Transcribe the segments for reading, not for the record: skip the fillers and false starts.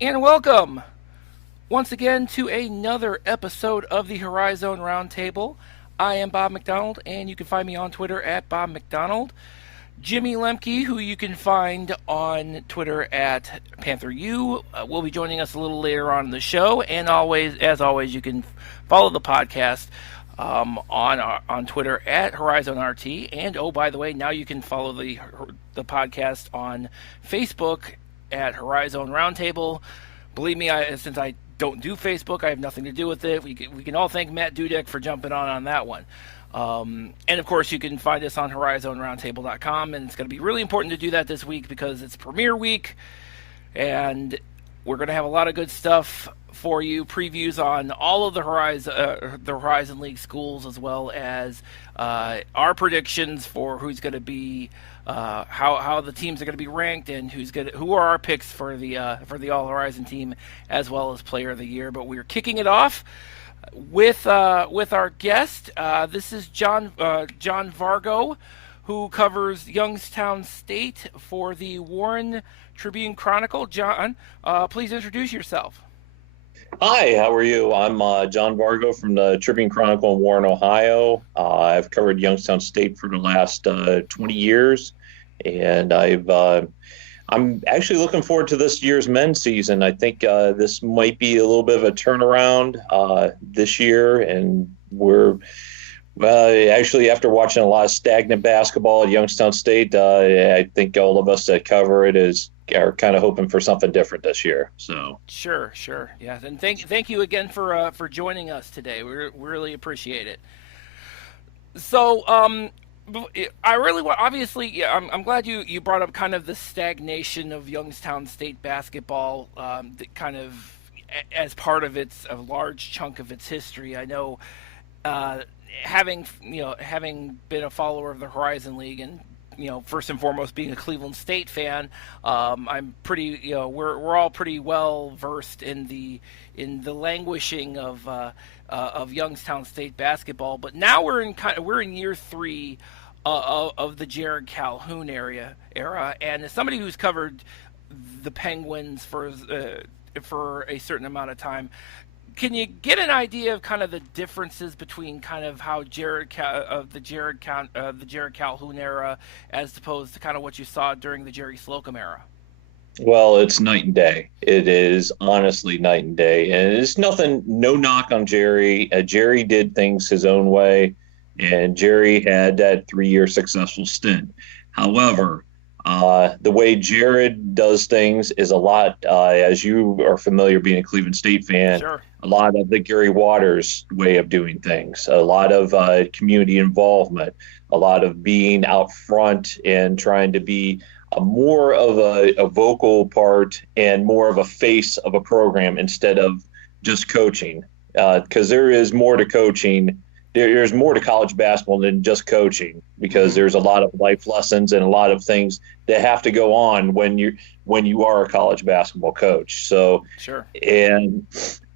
And welcome once again to another episode of the Horizon Roundtable. I am Bob McDonald, and you can find me on Twitter at Bob McDonald. Jimmy Lemke, who you can find on Twitter at PantherU, will be joining us a little later on in the show. And as always, you can follow the podcast on Twitter at HorizonRT. And oh, by the way, now you can follow the podcast on Facebook at Horizon Roundtable. Believe me, since I don't do Facebook, I have nothing to do with it. We can all thank Matt Dudek for jumping on that one. And of course, you can find us on HorizonRoundtable.com, and it's going to be really important to do that this week because it's premiere week, and we're going to have a lot of good stuff for you, previews on all of the Horizon League schools, as well as our predictions for who's going to be how the teams are going to be ranked and who are our picks for the All Horizon team, as well as Player of the Year. But we're kicking it off with our guest. This is John Vargo, who covers Youngstown State for the Warren Tribune Chronicle. John, please introduce yourself. Hi, how are you? I'm John Vargo from the Tribune Chronicle in Warren, Ohio. I've covered Youngstown State for the last 20 years, and I'm actually looking forward to this year's men's season. I think this might be a little bit of a turnaround this year, and we're actually, after watching a lot of stagnant basketball at Youngstown State, I think all of us that cover it are kind of hoping for something different this year. So Sure, yeah, and thank you again for joining us today. We really appreciate it. So, I really want. Obviously, yeah, I'm glad you brought up kind of the stagnation of Youngstown State basketball, kind of as part of a large chunk of its history. I know, having been a follower of the Horizon League and first and foremost being a Cleveland State fan, I'm pretty we're all pretty well versed in the languishing of Youngstown State basketball. But now we're in year three of the Jared Calhoun era, and as somebody who's covered the Penguins for a certain amount of time, can you get an idea of kind of the differences between kind of how the Jared Calhoun era as opposed to kind of what you saw during the Jerry Slocum era? well, it's night and day. It is honestly night and day. And it's nothing, no knock on Jerry. Jerry did things his own way, and Jerry had that 3-year successful stint. However, the way Jared does things is a lot, as you are familiar being a Cleveland State fan, Sure. a lot of the Gary Waters way of doing things, a lot of community involvement, a lot of being out front and trying to be more of a vocal part and more of a face of a program instead of just coaching. Because there is more to coaching. There's more to college basketball than just coaching, because there's a lot of life lessons and a lot of things that have to go on when you are a college basketball coach. So, Sure. and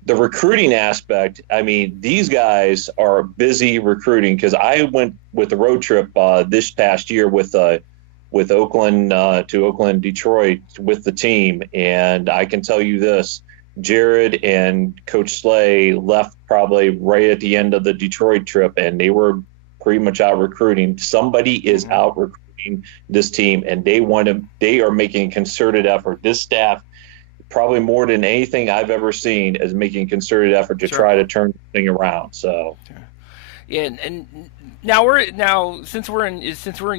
the recruiting aspect, I mean, these guys are busy recruiting, because I went with the road trip this past year with Oakland to Oakland, Detroit with the team, and I can tell you this: Jared and Coach Slay left probably right at the end of the Detroit trip, and they were pretty much out recruiting. Somebody is out recruiting this team, and they are making a concerted effort. This staff, probably more than anything I've ever seen, is making a concerted effort to Sure. try to turn the thing around. So. Yeah, and now since we're in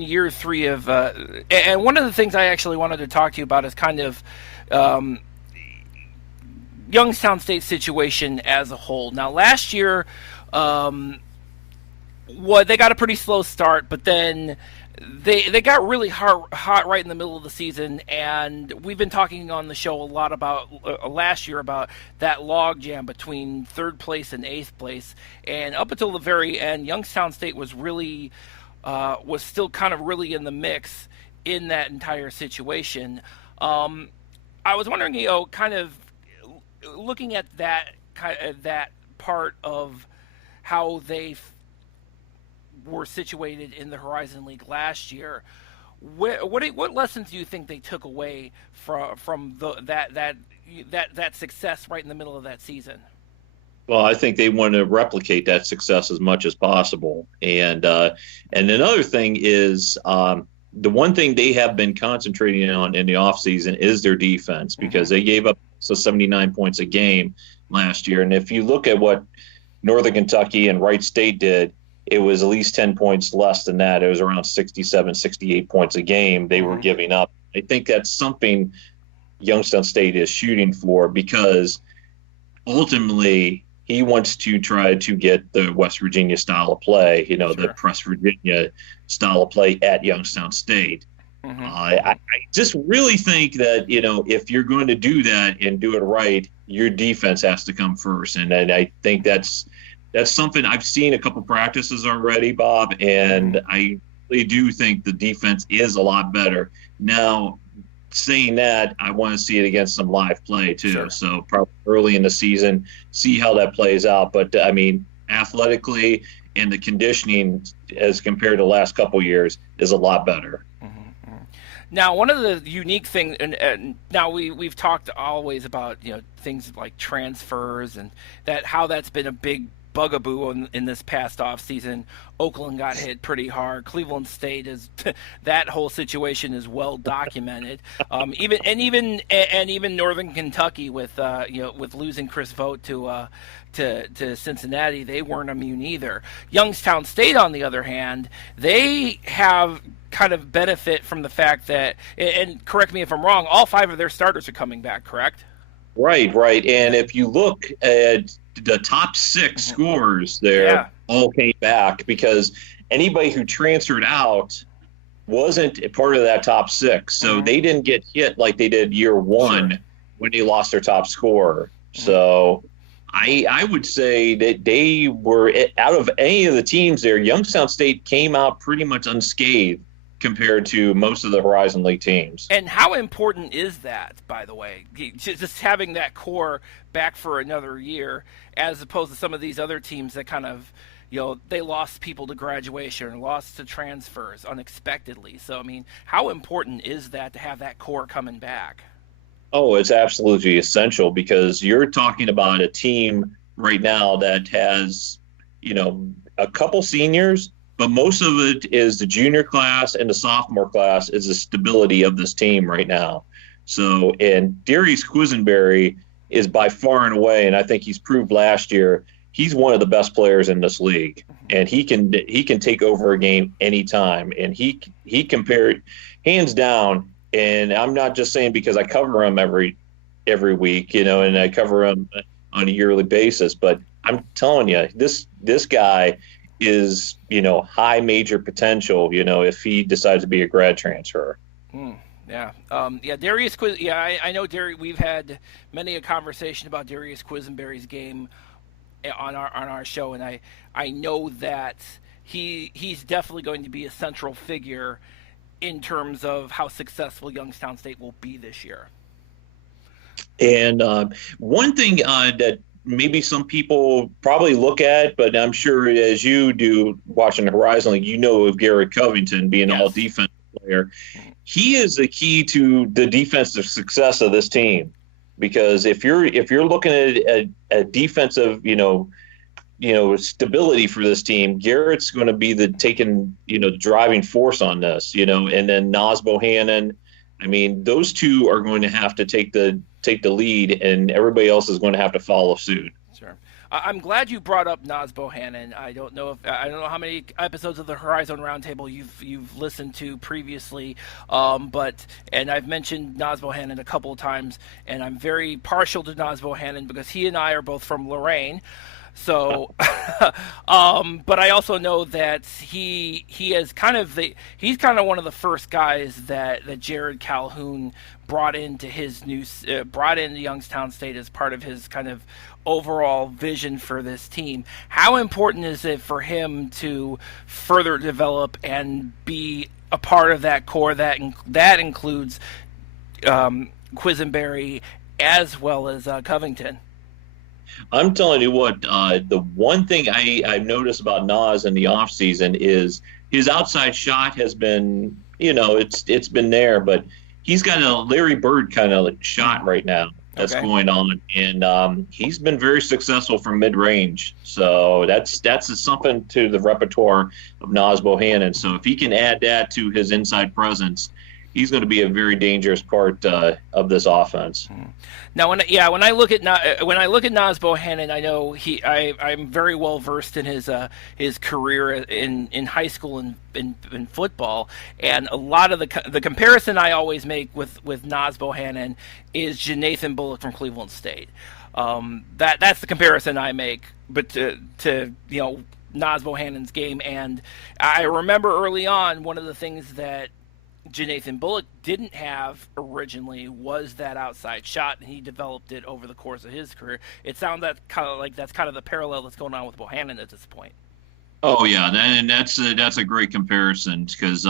year three of and one of the things I actually wanted to talk to you about is kind of Youngstown State situation as a whole. Now, last year, they got a pretty slow start, but then they got really hot right in the middle of the season, and we've been talking on the show a lot about last year about that logjam between third place and eighth place, and up until the very end, Youngstown State was still kind of really in the mix in that entire situation. I was wondering, kind of looking at that part of how they were situated in the Horizon League last year. What lessons do you think they took away from that that success right in the middle of that season. Well, I think they want to replicate that success as much as possible. And another thing is the one thing they have been concentrating on in the offseason is their defense because they gave up 79 points a game last year. And if you look at what Northern Kentucky and Wright State did, it was at least 10 points less than that. It was around 67, 68 points a game they were giving up. I think that's something Youngstown State is shooting for because ultimately he wants to try to get the West Virginia style of play, the Press Virginia style of play at Youngstown State. I just really think that, if you're going to do that and do it right, your defense has to come first. And I think that's something I've seen a couple practices already, Bob, and I really do think the defense is a lot better. Now, saying that, I want to see it against some live play too. Sure. So probably early in the season, see how that plays out. But I mean, athletically and the conditioning as compared to the last couple of years is a lot better. Now, one of the unique things, and now we've talked always about things like transfers and how that's been a big bugaboo in this past off season. Oakland got hit pretty hard. Cleveland State is that whole situation is well documented. Even Northern Kentucky with losing Chris Vogt to Cincinnati, they weren't immune either. Youngstown State, on the other hand, they have kind of benefit from the fact that, and correct me if I'm wrong, all 5 of their starters are coming back, correct? Right. And if you look at the top 6 scorers there, all came back because anybody who transferred out wasn't a part of that top 6. So they didn't get hit like they did year 1 when they lost their top scorer. So I would say that they were, out of any of the teams there, Youngstown State came out pretty much unscathed compared to most of the Horizon League teams. And how important is that, by the way? Just having that core back for another year, as opposed to some of these other teams that kind of, they lost people to graduation or lost to transfers unexpectedly. So, I mean, how important is that to have that core coming back? Oh, it's absolutely essential because you're talking about a team right now that has, a couple seniors, but most of it is the junior class and the sophomore class is the stability of this team right now. So, and Darius Quisenberry is by far and away, and I think he's proved last year, he's one of the best players in this league, and he can take over a game anytime, and he compared hands down. And I'm not just saying because I cover him every week, and I cover him on a yearly basis, but I'm telling you, this guy is, high major potential, if he decides to be a grad transfer. Darius I know Darius. We've had many a conversation about Darius Quisenberry's game on our show, and I know that he's definitely going to be a central figure in terms of how successful Youngstown State will be this year. And one thing that maybe some people probably look at, but I'm sure as you do watching the Horizon League, of Garrett Covington being an all-defense player. He is the key to the defensive success of this team, because if you're looking at a defensive, stability for this team, Garrett's going to be the driving force on this, and then Nas Bohannon. I mean, those two are going to have to take the lead, and everybody else is going to have to follow suit. Sure. I'm glad you brought up Nas Bohannon. I don't know how many episodes of the Horizon Roundtable you've listened to previously, but I've mentioned Nas Bohannon a couple of times, and I'm very partial to Nas Bohannon because he and I are both from Lorain. So, but I also know that he's kind of one of the first guys that Jared Calhoun brought into Youngstown State as part of his kind of overall vision for this team. How important is it for him to further develop and be a part of that core that includes Quisenberry as well as Covington? I'm telling you what, the one thing I've noticed about Nas in the offseason is his outside shot has been, it's been there, but he's got a Larry Bird kind of shot right now. that's Okay. going on, and he's been very successful from mid range. So that's something to the repertoire of Nas Bohannon. So if he can add that to his inside presence, he's going to be a very dangerous part of this offense. Now, when I look at Nas Bohannon, I know I'm very well versed in his career in high school and in football, and a lot of the comparison I always make with Nas Bohannon is Janathan Bullock from Cleveland State. That's the comparison I make, but to Nas Bohannon's game, and I remember early on one of the things that Janathan Bullock didn't have originally was that outside shot, and he developed it over the course of his career. It sounds that kind of like that's kind of the parallel that's going on with Bohannon at this point. Oh yeah, and that's a great comparison because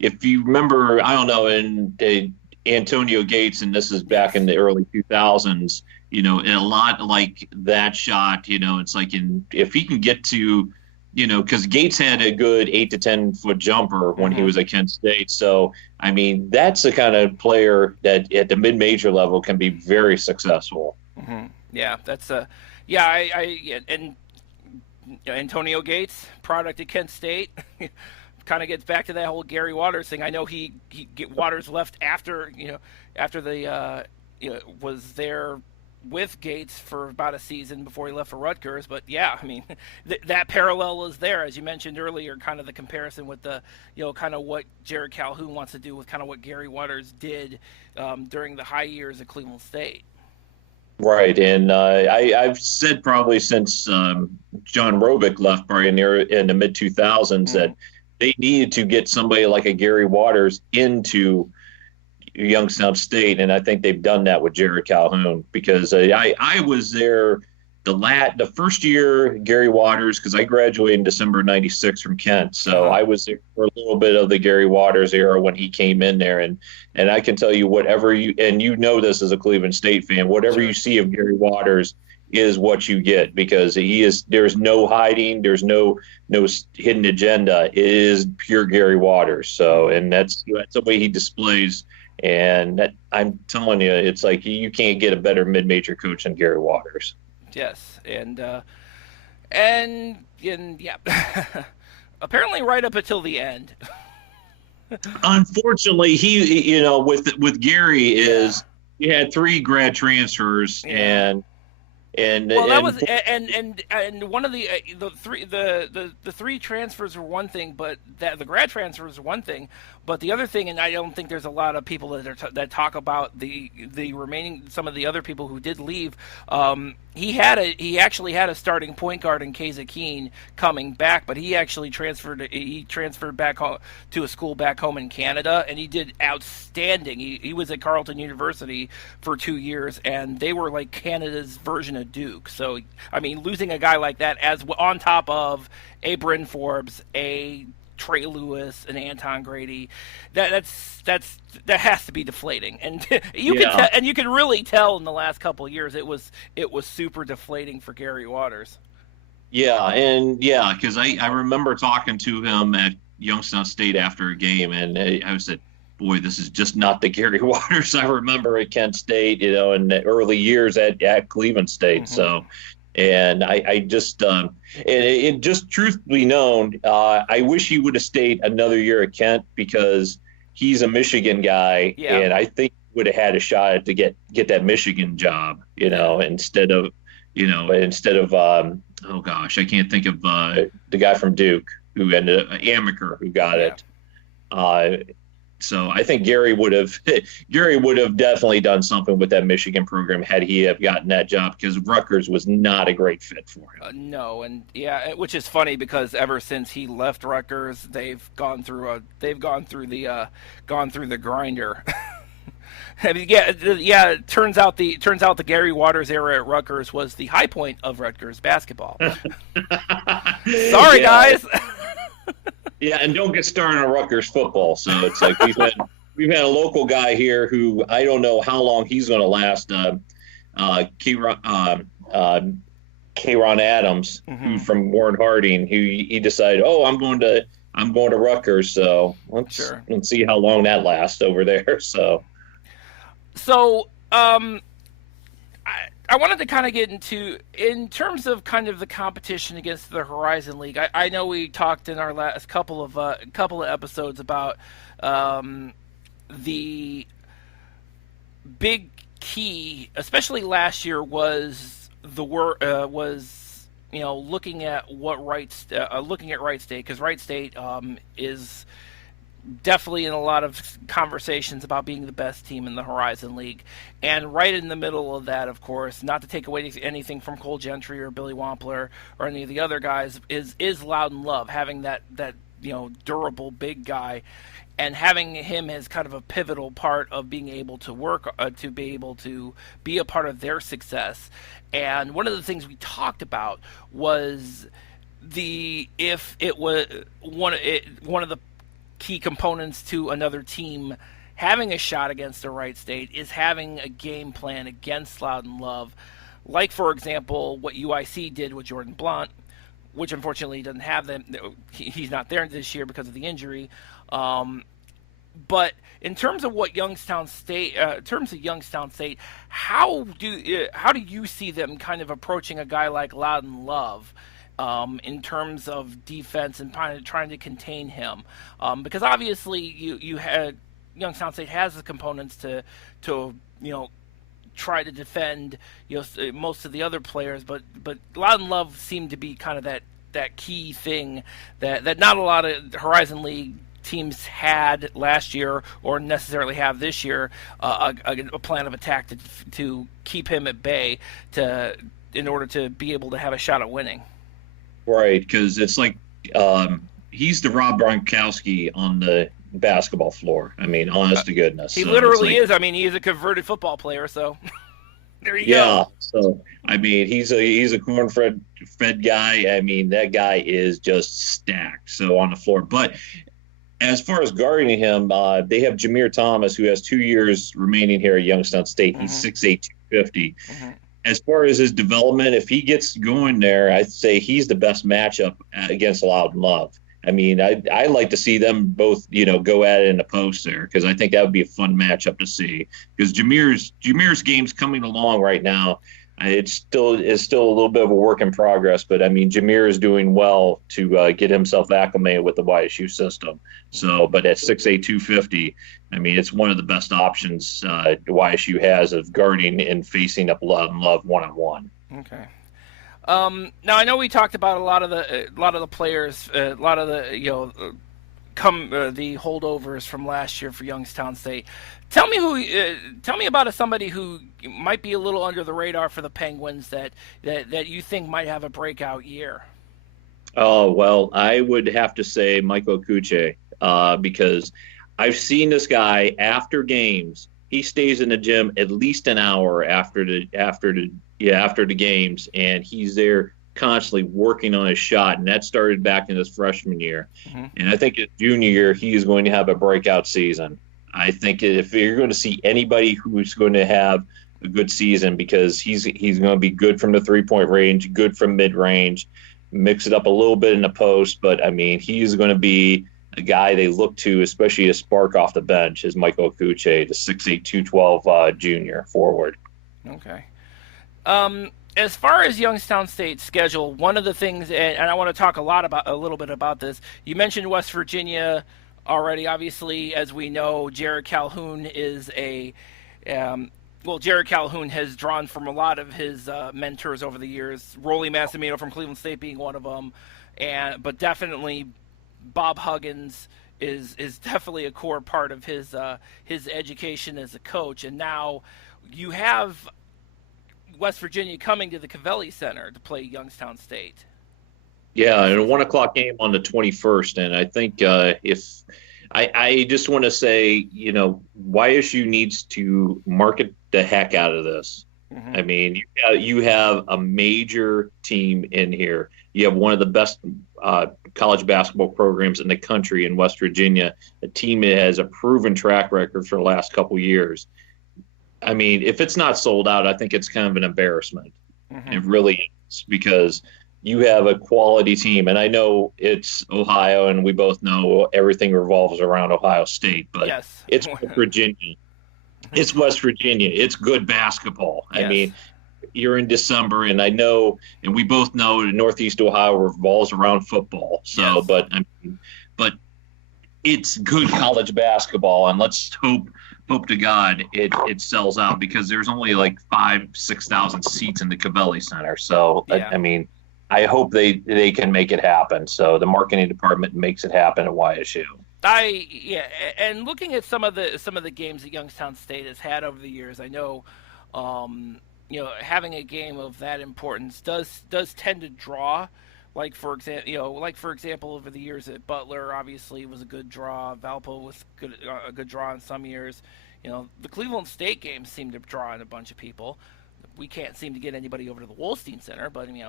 if you remember, I don't know, in Antonio Gates, and this is back in the early 2000s, and a lot like that shot, it's like if he can get to, because Gates had a good 8 to 10 foot jumper when he was at Kent State. So, I mean, that's the kind of player that at the mid-major level can be very successful. Yeah, that's yeah, and Antonio Gates, product of Kent State. Kind of gets back to that whole Gary Waters thing. I know Waters left after the was there with Gates for about a season before he left for Rutgers. But yeah, I mean that parallel is there, as you mentioned earlier. Kind of the comparison with the kind of what Jared Calhoun wants to do with kind of what Gary Waters did during the high years at Cleveland State. Right, and I've said probably since John Robick left, probably in the mid 2000s, that they needed to get somebody like a Gary Waters into Youngstown State, and I think they've done that with Jared Calhoun because I was there the first year Gary Waters, because I graduated in December '96 from Kent, so I was there for a little bit of the Gary Waters era when he came in there, and I can tell you whatever this as a Cleveland State fan, whatever you see of Gary Waters is what you get because there's no hiding, there's no hidden agenda. It is pure Gary Waters. So, and that's the way he displays. And I'm telling you, it's like you can't get a better mid-major coach than Gary Waters. Yes, and yeah, apparently right up until the end. Unfortunately, he with Gary is he had 3 grad transfers and that was and one of the three transfers were one thing, but the grad transfers were one thing, but the other thing, and I don't think there's a lot of people that talk about the remaining, some of the other people who did leave. He actually had a starting point guard in Keza Keene coming back, but he actually transferred back home to a school back home in Canada, and he did outstanding. He was at Carleton University for 2 years, and they were like Canada's version of Duke. So I mean, losing a guy like that as on top of a Bryn Forbes, a Trey Lewis, and Anton Grady, that has to be deflating, and you can really tell in the last couple of years it was super deflating for Gary Waters. Because I remember talking to him at Youngstown State after a game, and I said, boy, this is just not the Gary Waters I remember at Kent State, in the early years at Cleveland State. So, and I just, and just truthfully known, I wish he would have stayed another year at Kent because he's a Michigan guy, and I think he would have had a shot to get that Michigan job, instead of oh gosh, I can't think of the guy from Duke who ended up Amaker who got it. So I think Gary would have definitely done something with that Michigan program had he have gotten that job because Rutgers was not a great fit for him. No, and which is funny because ever since he left Rutgers, they've gone through the grinder. I mean, it turns out the Gary Waters era at Rutgers was the high point of Rutgers basketball. Sorry, guys. Yeah, and don't get started on Rutgers football. So it's like we've had a local guy here who I don't know how long he's going to last. K'Ron Adams, who's from Warren Harding, he decided, I'm going to Rutgers. So let's see how long that lasts over there. So I wanted to kind of get into, in terms of kind of the competition against the Horizon League. I know we talked in our last couple of episodes about um, the big key, especially last year, was the work was looking at looking at Wright State, because Wright State is definitely in a lot of conversations about being the best team in the Horizon League. And right in the middle of that, of course, not to take away anything from Cole Gentry or Billy Wampler or any of the other guys, is Loudon Love, having that durable big guy, and having him as kind of a pivotal part of being able to work to be able to be a part of their success. And one of the things we talked about was the if it was one of the key components to another team having a shot against the Wright State is having a game plan against Loudon Love, like for example what UIC did with Jordan Blunt, which unfortunately doesn't have them. He's not there this year because of the injury. But in terms of what Youngstown State, how do you see them kind of approaching a guy like Loudon Love? In terms of defense and trying to contain him, because obviously you had Youngstown State has the components to try to defend most of the other players, but Loudon Love seemed to be kind of that key thing that not a lot of Horizon League teams had last year or necessarily have this year, a plan of attack to keep him at bay in order to be able to have a shot at winning. Right, because it's like he's the Rob Gronkowski on the basketball floor. I mean, honest to goodness. He literally is. I mean, he is a converted football player, so there you go. Yeah, so I mean, he's a corn-fed guy. I mean, that guy is just stacked. So on the floor, but as far as guarding him, they have Jameer Thomas, who has 2 years remaining here at Youngstown State. He's 6'8", 250. As far as his development, if he gets going there, I'd say he's the best matchup against Loudon Love. I mean, I'd like to see them both, go at it in the post there, because I think that would be a fun matchup to see. Because Jameer's game's coming along right now. It's still a little bit of a work in progress, but I mean, Jameer is doing well to get himself acclimated with the YSU system. So, but at 6'8", 250, I mean, it's one of the best options YSU has of guarding and facing up Loudon Love one-on-one. Okay. Now I know we talked about a lot of the players, a lot of the the holdovers from last year for Youngstown State. Tell me about somebody who might be a little under the radar for the Penguins that you think might have a breakout year. Oh, well, I would have to say Michael Kuche, because I've seen this guy after games. He stays in the gym at least an hour after the games, and he's there constantly working on his shot, and that started back in his freshman year. And I think his junior year, he is going to have a breakout season. I think if you're going to see anybody who's going to have a good season, because he's going to be good from the three-point range, good from mid-range, mix it up a little bit in the post, but I mean, he's going to be a guy they look to, especially a spark off the bench, is Michael Kuche, the 6'8", 212 junior forward. Okay. As far as Youngstown State's schedule, one of the things, and I want to talk a little bit about this. You mentioned West Virginia already. Obviously, as we know, Jared Calhoun is Jared Calhoun has drawn from a lot of his mentors over the years. Rolly Massimino from Cleveland State being one of them, but definitely Bob Huggins is definitely a core part of his education as a coach. And now you have West Virginia coming to the Covelli Center to play Youngstown State. Yeah, and a 1:00 game on the 21st. And I think I just want to say, YSU needs to market the heck out of this. I mean, you have a major team in here. You have one of the best college basketball programs in the country in West Virginia, a team that has a proven track record for the last couple of years. I mean, if it's not sold out, I think it's kind of an embarrassment. It really is, because you have a quality team. And I know it's Ohio, and we both know everything revolves around Ohio State, but yes. It's West Virginia. It's West Virginia. It's good basketball. Yes. I mean, you're in December, and I know, and we both know Northeast Ohio revolves around football. So, Yes. but it's good college basketball, and let's hope to God it sells out because there's only like 5,000-6,000 seats in the Cavelli Center. So Yeah. I hope they can make it happen. So the marketing department makes it happen at YSU. And looking at some of the games that Youngstown State has had over the years, I know, having a game of that importance does tend to draw. Like for example, over the years at Butler, obviously was a good draw. Valpo was a good draw in some years. The Cleveland State games seem to draw in a bunch of people. We can't seem to get anybody over to the Wolstein Center, but I don't know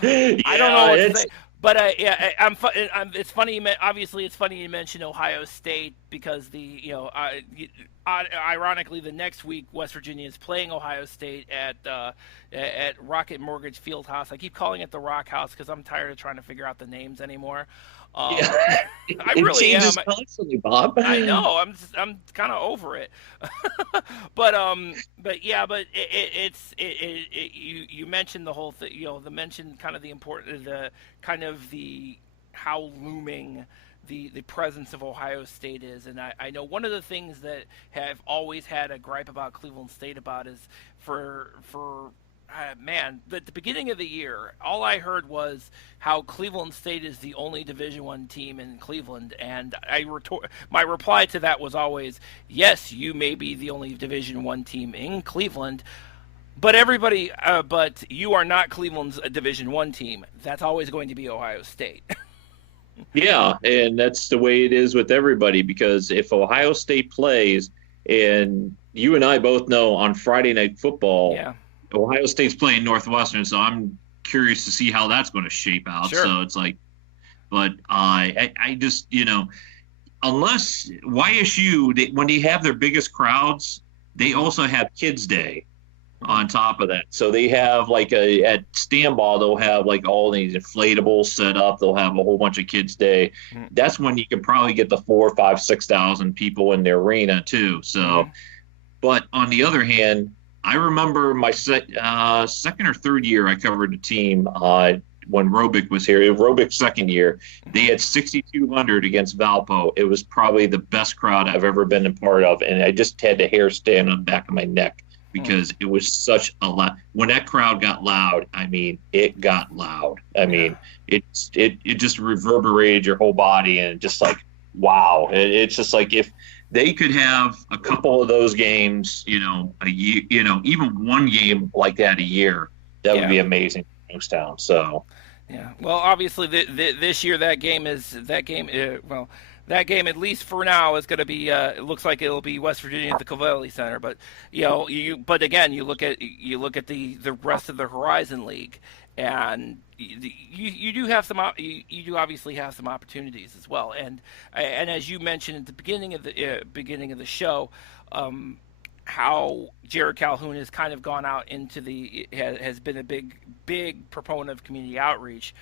Yeah, what to it's say. But it's funny. Obviously, it's funny you mention Ohio State because ironically, the next week West Virginia is playing Ohio State at Rocket Mortgage Fieldhouse. I keep calling it the Rock House because I'm tired of trying to figure out the names anymore. Um, yeah. I It really am. changes constantly, Bob. I know. I'm kind of over it. but yeah. But you mentioned the whole thing. The mention kind of the important the kind of the how looming the presence of Ohio State is, and I know one of the things that have always had a gripe about Cleveland State about is for man, at the beginning of the year, all I heard was how Cleveland State is the only Division One team in Cleveland, and my reply to that was always, yes, you may be the only Division One team in Cleveland, but you are not Cleveland's Division One team. That's always going to be Ohio State. Yeah, and that's the way it is with everybody because if Ohio State plays, and you and I both know on Friday Night Football, Yeah, Ohio State's playing Northwestern, so I'm curious to see how that's going to shape out. sure. So it's like, but I just unless YSU when they have their biggest crowds, they also have Kids Day on top of that. So they have like at Stambaugh, they'll have like all these inflatables set up. They'll have a whole bunch of Kids Day. Mhm. That's when you can probably get the 4, 5, 6,000 people in the arena too. So, but on the other hand, I remember my second or third year I covered the team when Robick was here. Robick's second year, they had 6,200 against Valpo. It was probably the best crowd I've ever been a part of, and I just had the hair stand on the back of my neck because it was such a lot. When that crowd got loud, it got loud. It just reverberated your whole body, and just like, wow. It's just like if they could have a couple of those games, a year, even one game like that a year, that would be amazing for Youngstown. So, Yeah. Well, obviously, this year that game that game at least for now is going to be. It looks like it'll be West Virginia at the Covelli Center, but but again, you look at the rest of the Horizon League, and you do have you do obviously have some opportunities as well, and as you mentioned at the beginning of the show. How Jared Calhoun has kind of gone out into has been a big proponent of community outreach,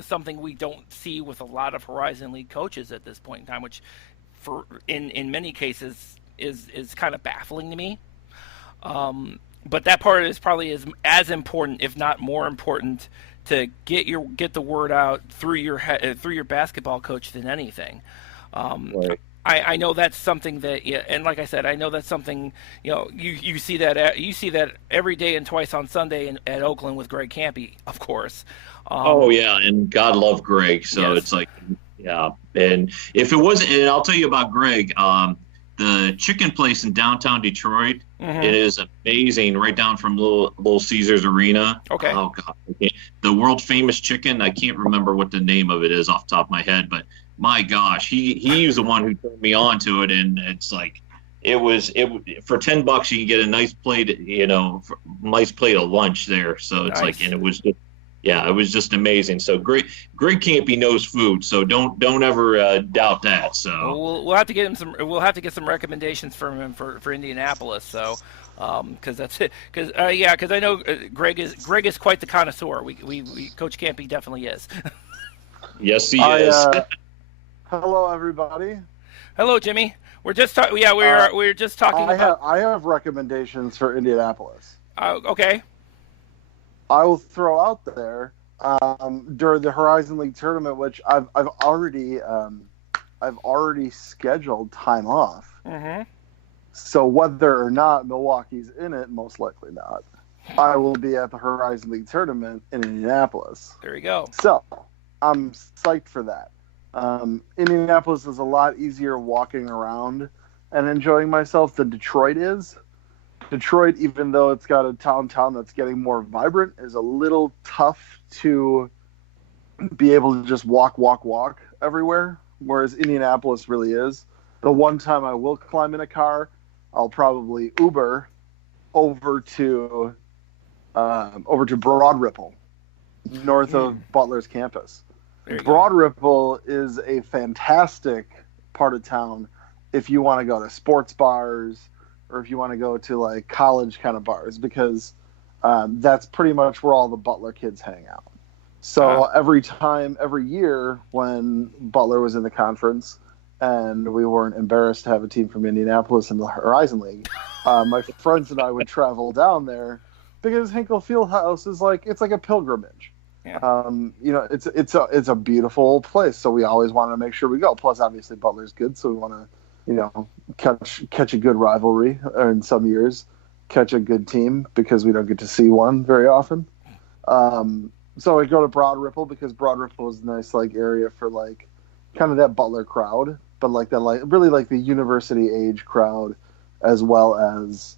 something we don't see with a lot of Horizon League coaches at this point in time, which in many cases is kind of baffling to me. But that part is probably as important, if not more important, to get the word out through your basketball coach than anything. right. I know that's something that, and like I said, I know that's something you see that every day and twice on Sunday at Oakland with Greg Campy, of course. Oh yeah, and God love Greg. So Yes. it's like, yeah. And if it wasn't, and I'll tell you about Greg. The chicken place in downtown Detroit, it is amazing. Right down from Little Caesars Arena. Okay. Oh God, the world famous chicken. I can't remember what the name of it is off the top of my head, but my gosh, he was the one who turned me on to it, and it's like it for $10 you can get a nice plate, nice plate of lunch there. So it's Nice. like, and it was just, yeah, it was just amazing. So Greg Campy knows food, so don't ever doubt that. So We'll have to get him some. We'll have to get some recommendations from him for Indianapolis. So, because that's it. Because because I know Greg is quite the connoisseur. We Coach Campy definitely is. yes, he is. Hello, everybody. Hello, Jimmy. We're just talking. Yeah, we're just talking about. I have recommendations for Indianapolis. Okay. I will throw out there during the Horizon League tournament, which I've already scheduled time off. Mm-hmm. So whether or not Milwaukee's in it, most likely not. I will be at the Horizon League tournament in Indianapolis. There you go. So I'm psyched for that. Indianapolis is a lot easier walking around and enjoying myself than Detroit is. Detroit, even though it's got a town that's getting more vibrant, is a little tough to be able to just walk everywhere, whereas Indianapolis really is. The one time I will climb in a car, I'll probably Uber over to Broad Ripple, north of Butler's campus. Broad Ripple is a fantastic part of town if you want to go to sports bars or if you want to go to like college kind of bars, because that's pretty much where all the Butler kids hang out. So every year when Butler was in the conference and we weren't embarrassed to have a team from Indianapolis in the Horizon League, my friends and I would travel down there because Hinkle Fieldhouse is it's like a pilgrimage. Yeah. It's a beautiful place, so we always want to make sure we go. Plus, obviously, Butler's good, so we want to, catch a good rivalry, or in some years, catch a good team because we don't get to see one very often. So we go to Broad Ripple because Broad Ripple is a nice area for kind of that Butler crowd, but really the university age crowd, as well as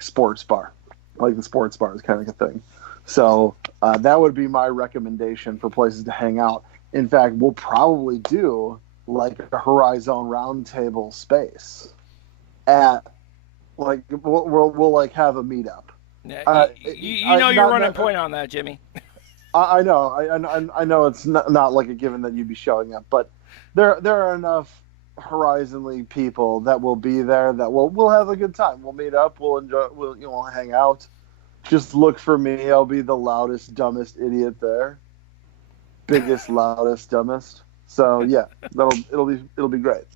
sports bar, the sports bars kind of a thing. So that would be my recommendation for places to hang out. In fact, we'll probably do a Horizon roundtable space at we'll have a meetup. Yeah, you're running point on that, Jimmy. I know. I know it's not a given that you'd be showing up, but there are enough Horizon League people that will be there that we'll have a good time. We'll meet up. We'll enjoy. We'll hang out. Just look for me. I'll be the loudest, dumbest idiot there. Biggest, loudest, dumbest. So yeah, it'll be great.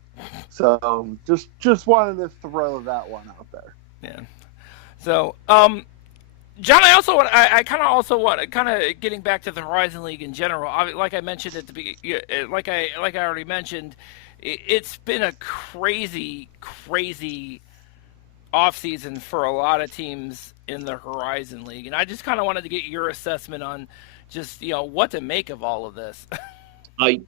So just wanted to throw that one out there. Yeah. So John, I kind of also want getting back to the Horizon League in general. Like I mentioned at the beginning, like I already mentioned, it's been a crazy offseason for a lot of teams in the Horizon League, and I just kind of wanted to get your assessment on just what to make of all of this. And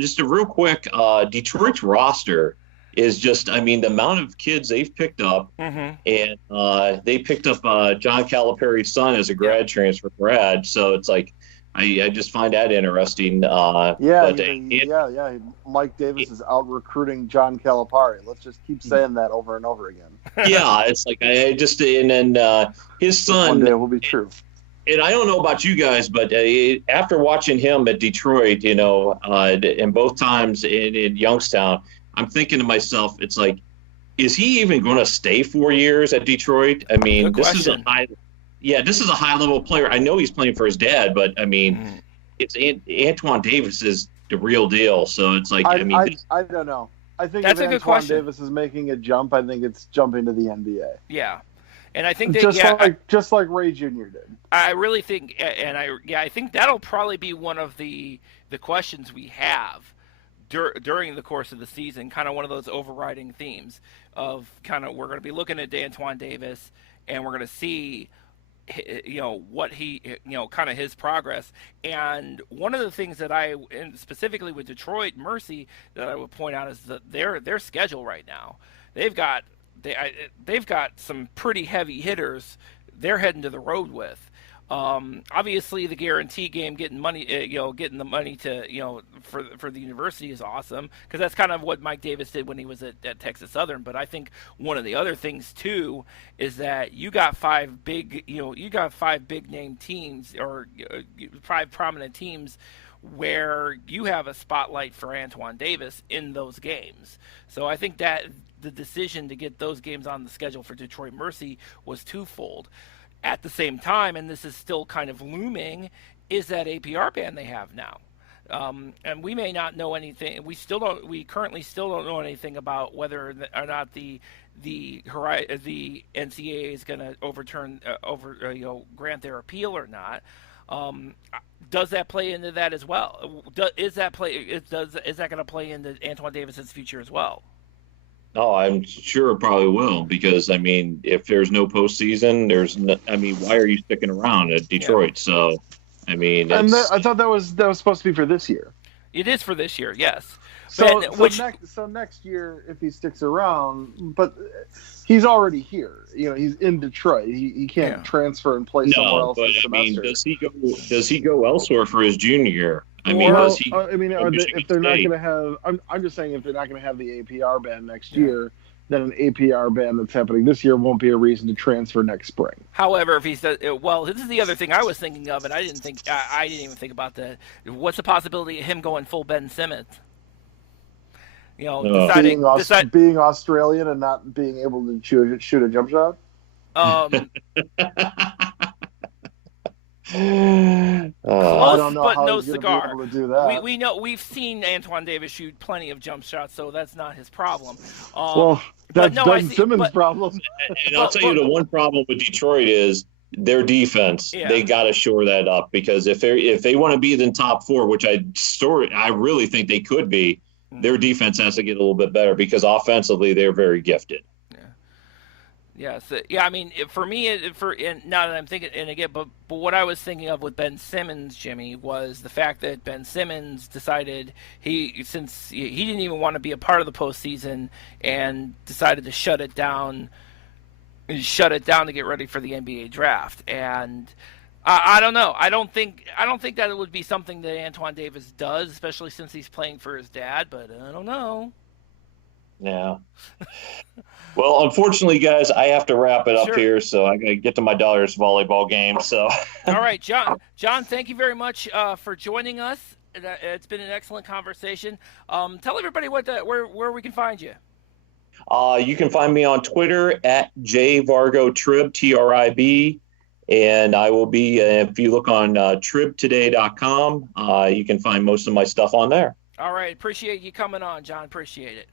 just a real quick, Detroit's roster is just, the amount of kids they've picked up, and they picked up John Calipari's son as a grad transfer grad, so it's I just find that interesting. Mike Davis is out recruiting John Calipari. Let's just keep saying that over and over again. Yeah, it's his son. One day it will be true. And I don't know about you guys, but after watching him at Detroit, and both times in Youngstown, I'm thinking to myself, it's is he even going to stay 4 years at Detroit? This is a high level player. I know he's playing for his dad, but it's Antoine Davis is the real deal. So it's I don't know. I think that's if a good Antoine question. Davis is making a jump, I think it's jumping to the NBA. Yeah. And I think just like Ray Jr. did. I really think, and I think that'll probably be one of the questions we have during the course of the season. Kind of one of those overriding themes of we're going to be looking at Antoine Davis, and we're going to see, what he, kind of his progress. And one of the things that and specifically with Detroit Mercy, that I would point out is that their schedule right now. They've got some pretty heavy hitters they're heading to the road with. Obviously, the guarantee game, getting the money to for the university is awesome, because that's kind of what Mike Davis did when he was at Texas Southern. But I think one of the other things too is that you got five big name teams, or 5 prominent teams where you have a spotlight for Antoine Davis in those games. So I think that the decision to get those games on the schedule for Detroit Mercy was twofold. At the same time, and this is still kind of looming, is that APR ban they have now. And we may not know anything. We still don't. We currently still don't know anything about whether or not the NCAA is going to overturn grant their appeal or not. Um, does that play into that as well? Is that going to play into Antoine Davis's future as well? No, I'm sure it probably will because I mean, if there's no postseason, I mean, why are you sticking around at Yeah. Detroit? So, I mean, I thought that was supposed to be for this year. It is for this year, yes. So next year, if he sticks around, but he's already here. He's in Detroit. He can't transfer and play somewhere else but this I mean, semester. does he go elsewhere for his junior year? I mean, Well, does he? if they're not going to have, I'm just saying, if they're not going to have the APR ban next year, then an APR ban that's happening this year won't be a reason to transfer next spring. However, if he says, well, this is the other thing I was thinking of, and I didn't even think about that. What's the possibility of him going full Ben Simmons? Being Australian and not being able to shoot a jump shot. Close but no cigar. To do that. We know we've seen Antoine Davis shoot plenty of jump shots, so that's not his problem. That's Ben Simmons' problem. And I'll tell you, the one problem with Detroit is their defense. Yeah. They got to shore that up because if they want to be in top four, which I really think they could be, their defense has to get a little bit better because offensively they're very gifted. I mean, for me, now that I'm thinking, and again, but what I was thinking of with Ben Simmons, Jimmy, was the fact that Ben Simmons decided since he didn't even want to be a part of the postseason and decided to shut it down to get ready for the NBA draft. And I don't know. I don't think that it would be something that Antoine Davis does, especially since he's playing for his dad. But I don't know. Yeah. Well, unfortunately, guys, I have to wrap it up here, so I got to get to my daughter's volleyball game. So. All right, John. John, thank you very much for joining us. It's been an excellent conversation. Tell everybody where we can find you. You can find me on Twitter at jvargotrib, TRIB. And I will be, if you look on tribtoday.com, you can find most of my stuff on there. All right. Appreciate you coming on, John. Appreciate it.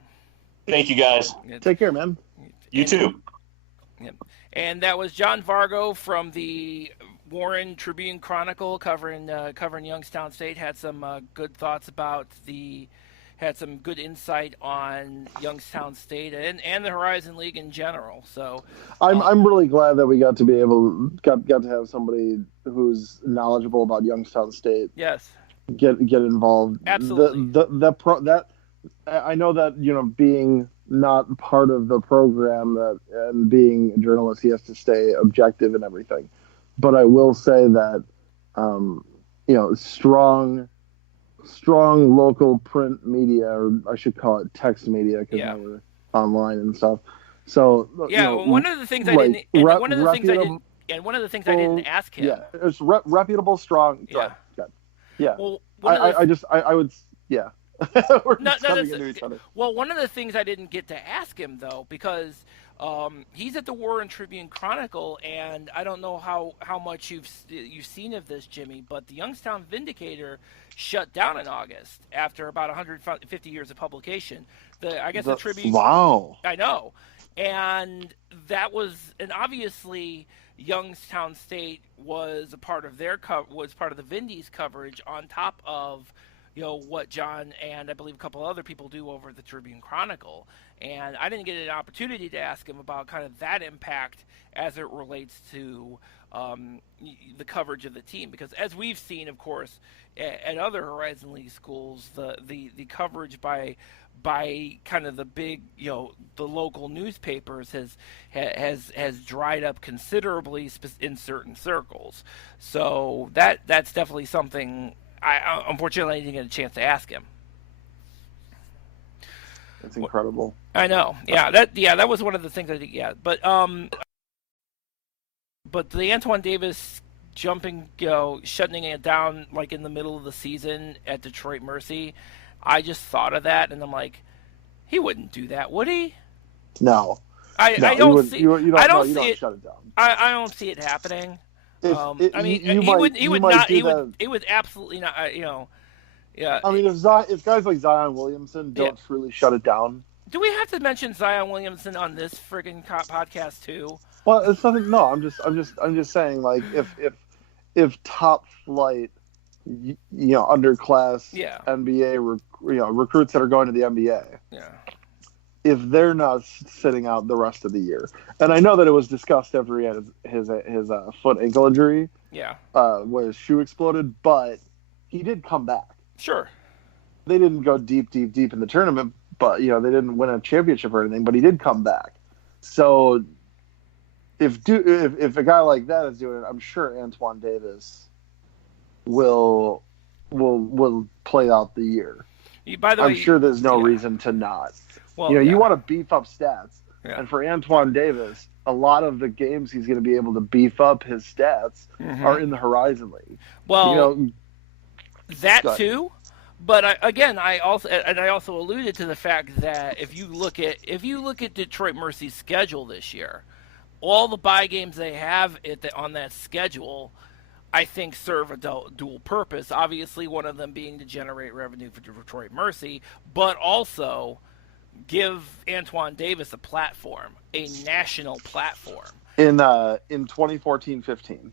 Thank you, guys. Take care, man. You too. Yep. And that was John Vargo from the Warren Tribune Chronicle covering Youngstown State. Had some good thoughts about had some good insight on Youngstown State and the Horizon League in general. So I'm really glad that we got to have somebody who's knowledgeable about Youngstown State. Yes. Get involved. Absolutely. I know that being not part of the program and being a journalist, he has to stay objective and everything. But I will say that strong local print media, or I should call it text media, because now we're online and stuff. So one of the things I didn't ask him. Yeah, it's reputable, strong. Yeah. Yeah. Well, I would. Yeah. Well, one of the things I didn't get to ask him, though, because he's at the Warren Tribune Chronicle, and I don't know how much you've seen of this, Jimmy, but the Youngstown Vindicator shut down in August after about 150 years of publication. The Tribune. Wow. I know, and obviously Youngstown State was a part of was part of the Vindy's coverage on top of what John and I believe a couple other people do over the Tribune Chronicle. And I didn't get an opportunity to ask him about kind of that impact as it relates to the coverage of the team. Because as we've seen, of course, at other Horizon League schools, the coverage by kind of the big, the local newspapers has dried up considerably in certain circles. So that's definitely something I unfortunately didn't get a chance to ask him. That's incredible. I know. That was one of the things I did. Yeah, but the Antoine Davis shutting it down like in the middle of the season at Detroit Mercy, I just thought of that, and I'm like, he wouldn't do that, would he? No. I don't see it. Shut it down. I don't see it happening. He would absolutely not. Yeah. I mean, if guys like Zion Williamson don't truly shut it down. Do we have to mention Zion Williamson on this friggin' podcast too? Well, it's nothing. No, I'm just saying, like, if top flight, underclass Yeah. NBA, recruits that are going to the NBA, Yeah. if they're not sitting out the rest of the year, and I know that it was discussed after he had his foot ankle injury, Yeah. where his shoe exploded, but he did come back. Sure. They didn't go deep in the tournament, but they didn't win a championship or anything, but he did come back. So if a guy like that is doing it, I'm sure Antoine Davis will play out the year. By the way, I'm sure there's no reason to not. Well, you want to beef up stats, Yeah. and for Antoine Davis, a lot of the games he's going to be able to beef up his stats are in the Horizon League. Well, that too. But I also alluded to the fact that if you look at Detroit Mercy's schedule this year, all the bye games they have on that schedule, I think serve a dual purpose. Obviously, one of them being to generate revenue for Detroit Mercy, but also give Antoine Davis a platform, a national platform. In 2014-15.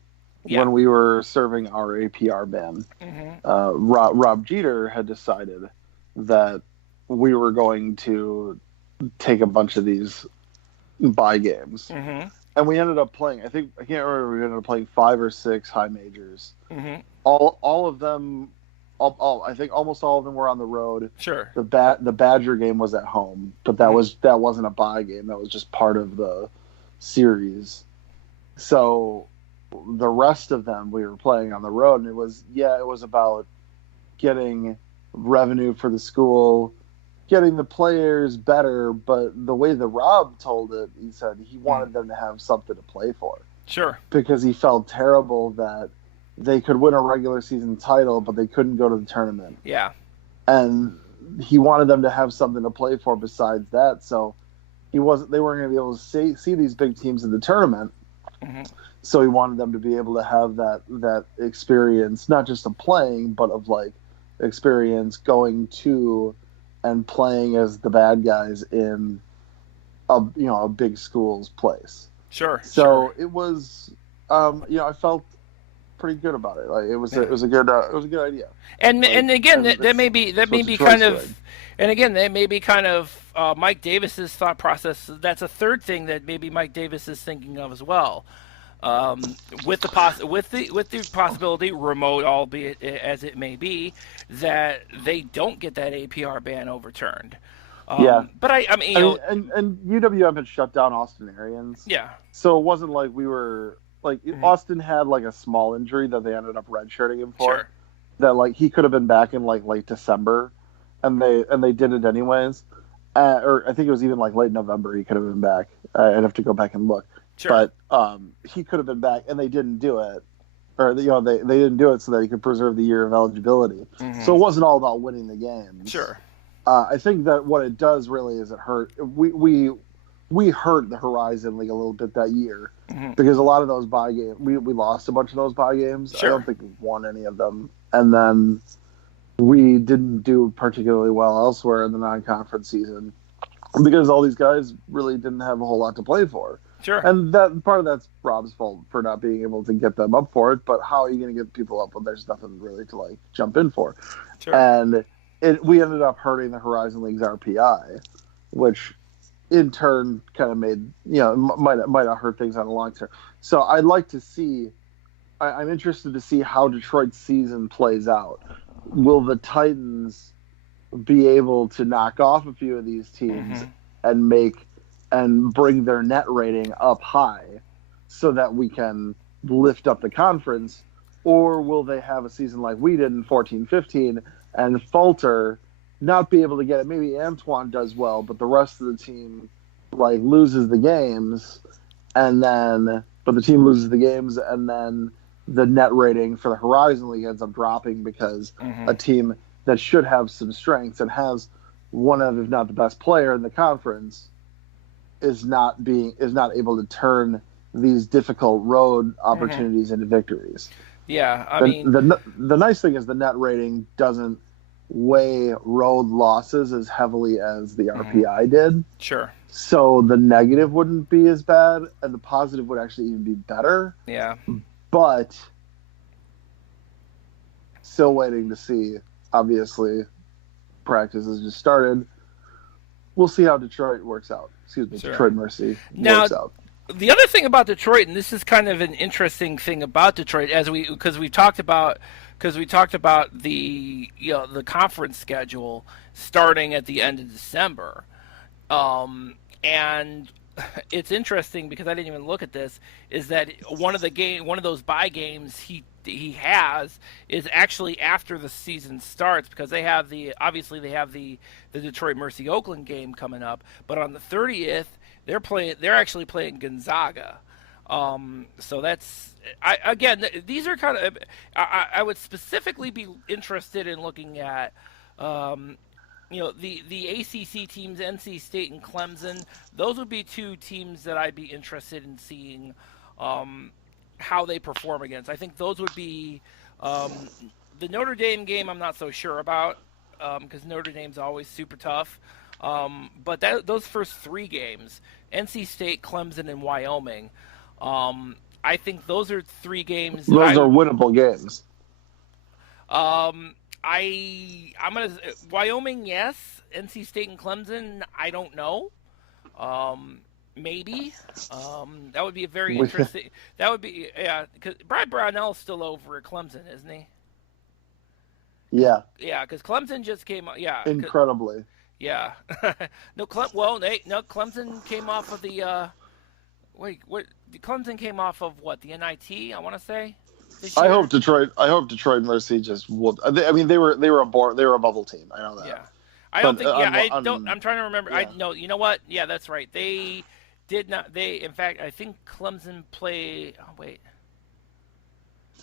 Yeah. When we were serving our APR ban, Rob Jeter had decided that we were going to take a bunch of these bye games, and we ended up playing. I can't remember. We ended up playing 5 or 6 high majors. All of them. I think almost all of them were on the road. Sure. The Badger game was at home, but that wasn't a bye game. That was just part of the series. So the rest of them we were playing on the road, and it was about getting revenue for the school, getting the players better. But the way that Rob told it, he said he wanted them to have something to play for. Sure. Because he felt terrible that they could win a regular season title, but they couldn't go to the tournament. Yeah. And he wanted them to have something to play for besides that. So they weren't going to be able to see these big teams in the tournament. So he wanted them to be able to have that experience, not just of playing, but of like experience going to and playing as the bad guys in a big school's place. Sure. So it was, I felt pretty good about it. Like it was a good idea. And again, that may be kind of Mike Davis's thought process. That's a third thing that maybe Mike Davis is thinking of as well. With the possibility, remote albeit as it may be, that they don't get that APR ban overturned. But I mean, and UWM had shut down Austinarians. Yeah. So it wasn't like we were like Austin had like a small injury that they ended up redshirting him for. Sure. That like he could have been back in like late December, and they did it anyways. Or I think it was even like late November he could have been back. I'd have to go back and look. Sure. But he could have been back, and they didn't do it, or they didn't do it so that he could preserve the year of eligibility. So it wasn't all about winning the games. Sure. I think that what it does really is it hurt. We hurt the Horizon League a little bit that year because a lot of those bye games we lost a bunch of those bye games. Sure. I don't think we won any of them, and then we didn't do particularly well elsewhere in the non-conference season because all these guys really didn't have a whole lot to play for. Sure. And that part of that's Rob's fault for not being able to get them up for it. But how are you going to get people up when there's nothing really to like jump in for? Sure. And we ended up hurting the Horizon League's RPI, which in turn kind of made might have hurt things on the long term. So I'd like to see. I'm interested to see how Detroit's season plays out. Will the Titans be able to knock off a few of these teams and bring their net rating up high so that we can lift up the conference? Or will they have a season like we did in 14-15 and falter, not be able to get it? Maybe Antoine does well, but the rest of the team like loses the games, and then the net rating for the Horizon League ends up dropping because a team that should have some strengths and has one of, if not the best player in the conference, is not able to turn these difficult road opportunities into victories. Yeah, I the, mean, the nice thing is the net rating doesn't weigh road losses as heavily as the Mm-hmm. RPI did. Sure. So the negative wouldn't be as bad, and the positive would actually even be better. Yeah. But still waiting to see. Obviously, practice has just started. We'll see how Detroit works out. Excuse me, Sure. Detroit Mercy Now, works out. the other thing about Detroit, and this is kind of an interesting thing about Detroit, because we talked about the the conference schedule starting at the end of December, and it's interesting because I didn't even look at this. Is that one of those bye games he has is actually after the season starts because they have the Detroit Mercy Oakland game coming up, but on the 30th they're actually playing Gonzaga. So these are kind of I would specifically be interested in looking at the ACC teams, NC State and Clemson. Those would be two teams that I'd be interested in seeing how they perform against. I think those would be the Notre Dame game. I'm not so sure about because Notre Dame's always super tough. But those first three games, NC State, Clemson, and Wyoming, I think those are three games. Those are winnable games. I'm gonna Wyoming, yes. NC State and Clemson, I don't know. Maybe. That would be a very interesting. That would be because Brad Brownell's still over at Clemson, isn't he? Yeah. Yeah, because Clemson just came. Yeah. Incredibly. Yeah. Clemson came off of the. Clemson came off of what, the NIT? I want to say. I hope Detroit Mercy just will. I mean, they were a bubble team. I know that. Yeah. I'm trying to remember. Yeah. You know what? Yeah, that's right. They did not. In fact, I think Clemson play. Oh wait.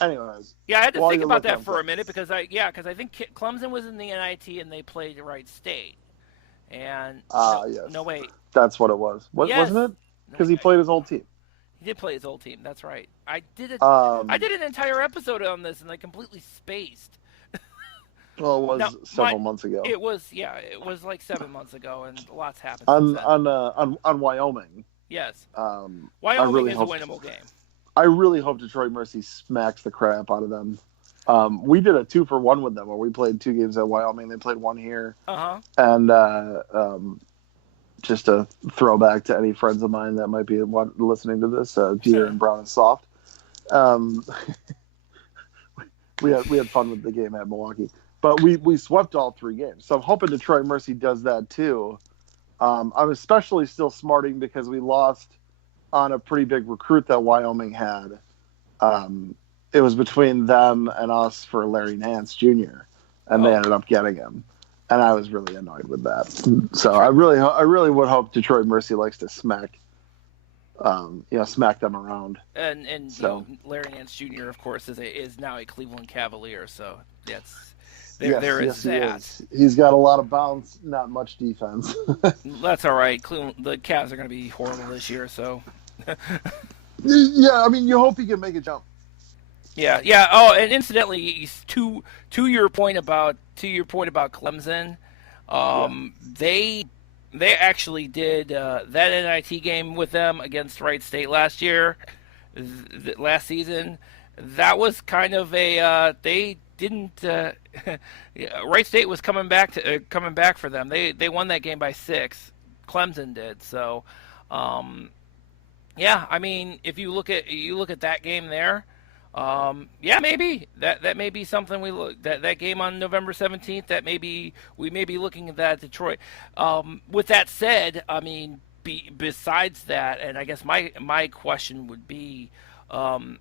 Anyways. Yeah, I had to think about that for a minute because I think Clemson was in the NIT and they played Wright State. And yes. No, wait. That's what it was. Yes. Wasn't it? Because he played his old team. He did play his old team. That's right. I did an entire episode on this and I completely spaced. Well, it was several months ago. It was like 7 months ago, and lots happened. On Wyoming. Yes. Wyoming is a winnable game. I really hope Detroit Mercy smacks the crap out of them. We did a 2-for-1 with them where we played 2 games at Wyoming. They played 1 here. And just a throwback to any friends of mine that might be listening to this, Peter and Brown and Soft. We had fun with the game at Milwaukee. But we swept all 3 games. So I'm hoping Detroit Mercy does that too. I'm especially still smarting because we lost on a pretty big recruit that Wyoming had. It was between them and us for Larry Nance Jr., and they ended up getting him. And I was really annoyed with that. So I really would hope Detroit Mercy likes to smack them around. And so, Larry Nance Jr., of course, is now a Cleveland Cavalier. So there is that. He's got a lot of bounce, not much defense. That's all right. The Cavs are going to be horrible this year. So. Yeah, I mean, you hope he can make a jump. Yeah. Oh, and incidentally, to your point about Clemson, they actually did that NIT game with them against Wright State last season. That was kind of a they didn't. Wright State was coming back for them. They won that game by 6. Clemson did so. Yeah, I mean, if you look at that game there. Maybe that may be something we look that game on November 17th. We may be looking at that Detroit. With that said, I mean, besides that, and I guess my question would be, and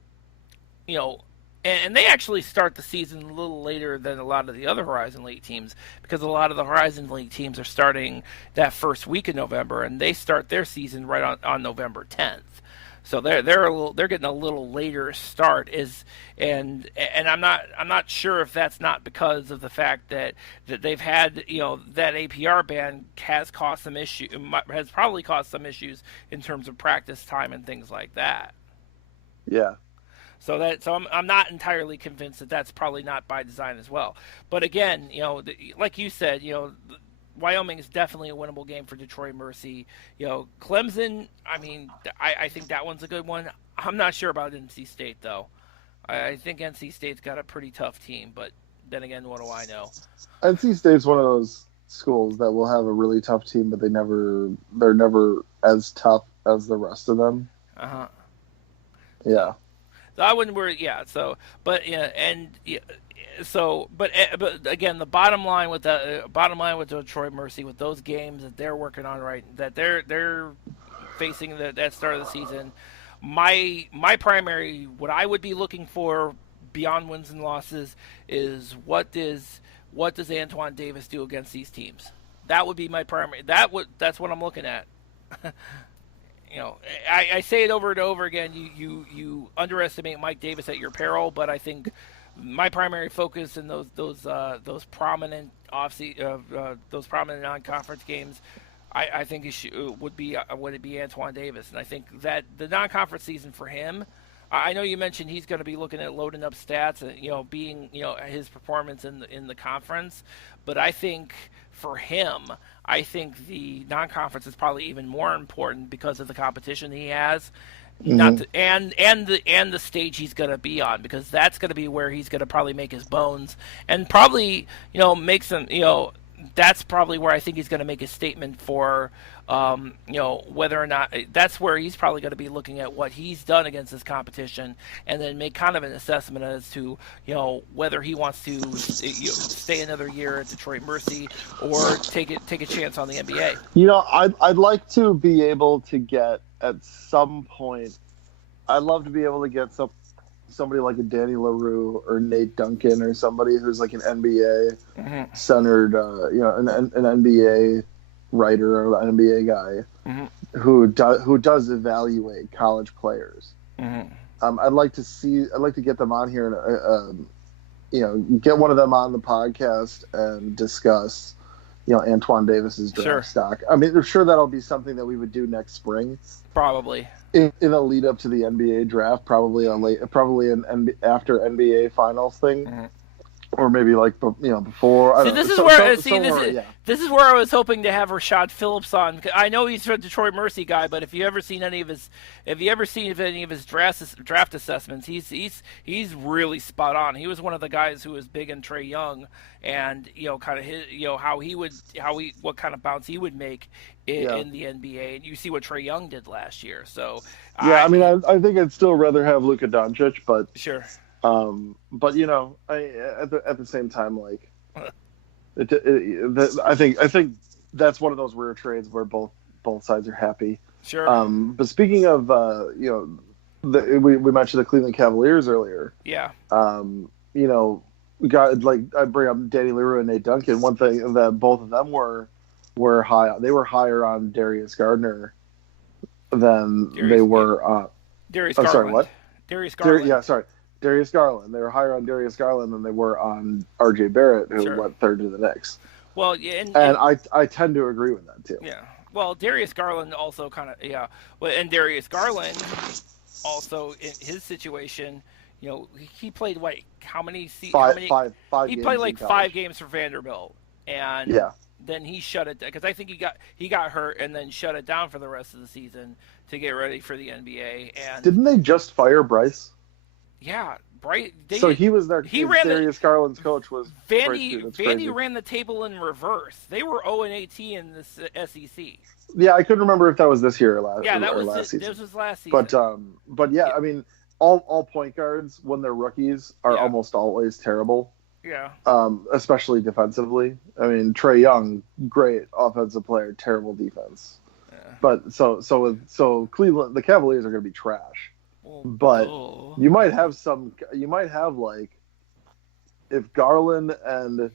they actually start the season a little later than a lot of the other Horizon League teams because a lot of the Horizon League teams are starting that first week of November, and they start their season right on November 10th. So they're getting a little later start and I'm not sure if that's not because of the fact that they've had that APR ban has probably caused some issues in terms of practice time and things like that. Yeah. So I'm not entirely convinced that that's probably not by design as well. But again, like you said, Wyoming is definitely a winnable game for Detroit Mercy. Clemson, I mean, I think that one's a good one. I'm not sure about NC State though. I think NC State's got a pretty tough team, but then again, what do I know? NC State's one of those schools that will have a really tough team, but they're never as tough as the rest of them. Uh-huh. Yeah. So I wouldn't worry. Yeah. So, but yeah, and yeah, but again, the bottom line with Detroit Mercy, with those games that they're working on that they're facing that start of the season. My primary, what I would be looking for beyond wins and losses is what does Antoine Davis do against these teams? That would be my primary. That's what I'm looking at. I say it over and over again. You underestimate Mike Davis at your peril, but I think my primary focus in those prominent those prominent non-conference games, I think would be Antoine Davis, and I think that the non-conference season for him. I know you mentioned he's going to be looking at loading up stats and being his performance in the conference, but I think for him, I think the non-conference is probably even more important because of the competition he has, and the stage he's going to be on, because that's going to be where he's going to probably make his bones and probably make some that's probably where I think he's going to make his statement for, whether or not that's where he's probably going to be looking at what he's done against this competition, and then make kind of an assessment as to, whether he wants to stay another year at Detroit Mercy or take a chance on the NBA. I'd like to be able to get at some point. I'd love to be able to get somebody like a Danny LaRue or Nate Duncan or somebody who's like an NBA centered, an NBA writer or an NBA guy who does evaluate college players. I'd like to get them on here and get one of them on the podcast and discuss Antoine Davis's draft stock. I mean, I'm sure that'll be something that we would do next spring. Probably. In a lead up to the NBA draft, probably after NBA finals thing, or maybe before. This is where I was hoping to have Rashad Phillips on. I know he's a Detroit Mercy guy, but if you ever seen any of his draft assessments, he's really spot on. He was one of the guys who was big in Trae Young, and kind of what kind of bounce he would make in the NBA, and you see what Trae Young did last year. So I think I'd still rather have Luka Doncic, but sure. But at the same time, I think that's one of those rare trades where both sides are happy. Sure. But speaking of we mentioned the Cleveland Cavaliers earlier. Yeah. I bring up Danny LaRue and Nate Duncan. One thing that both of them were high. They were higher on Darius Gardner than they were on Darius Garland. Sorry, what? Darius Garland. Darius Garland. They were higher on Darius Garland than they were on R.J. Barrett, who went third to the Knicks. Well, yeah, and I tend to agree with that too. Yeah. Well, Darius Garland also kind of Well, and Darius Garland also in his situation, he played how many? Five. He played like 5 games for Vanderbilt, and then he shut it down because I think he got hurt and then shut it down for the rest of the season to get ready for the NBA. And didn't they just fire Bryce? Yeah, Bryce. So he was there. Darius Garland's coach was Vandy ran the table in reverse. They were 0-18 in this SEC. Yeah, I couldn't remember if that was this year or last. Yeah, that was last season. This was last season. But yeah, I mean, all point guards when they're rookies are almost always terrible. Yeah. Especially defensively. I mean, Trae Young, great offensive player, terrible defense. Yeah. But so Cleveland, the Cavaliers are going to be trash. But you might have if Garland and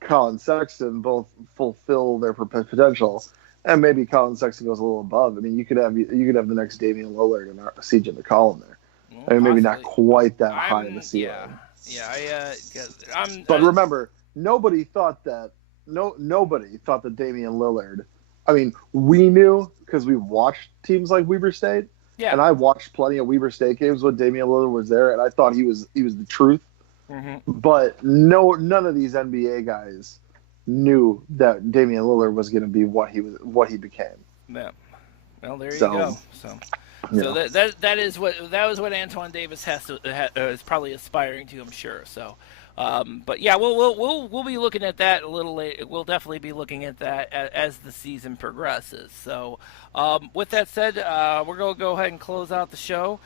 Colin Sexton both fulfill their potential, and maybe Colin Sexton goes a little above. I mean, you could have the next Damian Lillard and CJ McCollum there. I mean, maybe not quite that high in the ceiling. But remember, nobody thought that Damian Lillard. I mean, we knew because we watched teams like Weber State. Yeah. And I watched plenty of Weber State games when Damian Lillard was there, and I thought he was the truth. Mm-hmm. But none of these NBA guys knew that Damian Lillard was going to be what he became. Yeah. Well, there you So, go. So yeah. that was what Antoine Davis is probably aspiring to, I'm sure. So, but yeah, we'll be looking at that a little later. We'll definitely be looking at that as the season progresses. So, with that said, we're gonna go ahead and close out the show.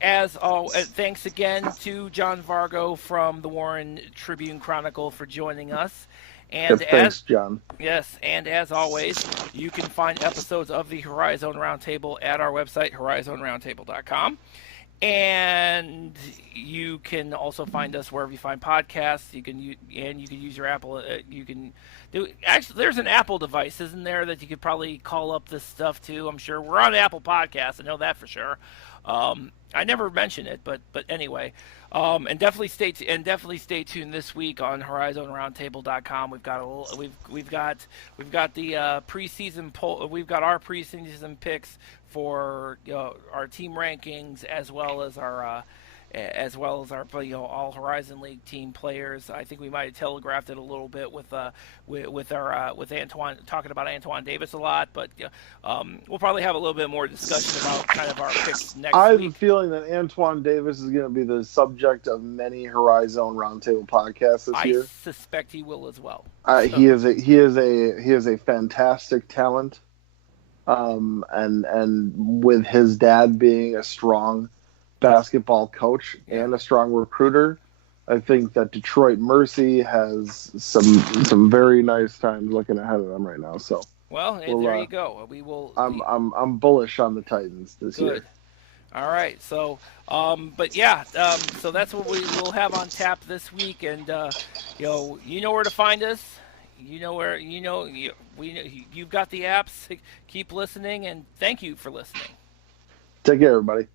As always, thanks again to John Vargo from the Warren Tribune Chronicle for joining us. And Thanks, John. Yes, and as always, you can find episodes of the Horizon Roundtable at our website, horizonroundtable.com. And you can also find us wherever you find podcasts. You can use your Apple. You can do actually. There's an Apple device, isn't there, that you could probably call up this stuff to. I'm sure we're on Apple Podcasts. I know that for sure. I never mention it, but anyway, and definitely stay tuned this week on HorizonRoundtable.com. We've got the preseason poll. We've got our preseason picks for our team rankings as well as our all Horizon League team players. I think we might have telegraphed it a little bit with Antoine, talking about Antoine Davis a lot, but we'll probably have a little bit more discussion about kind of our picks next week. I have a feeling that Antoine Davis is going to be the subject of many Horizon Roundtable podcasts this year. I suspect he will as well. He is a fantastic talent, and with his dad being a strong basketball coach and a strong recruiter, I think that Detroit Mercy has some very nice times looking ahead of them right now. So, well, there you go. We will. I'm bullish on the Titans this year. All right. So, but yeah. So that's what we will have on tap this week, and you know where to find us. You know where you've got the apps. Keep listening, and thank you for listening. Take care, everybody.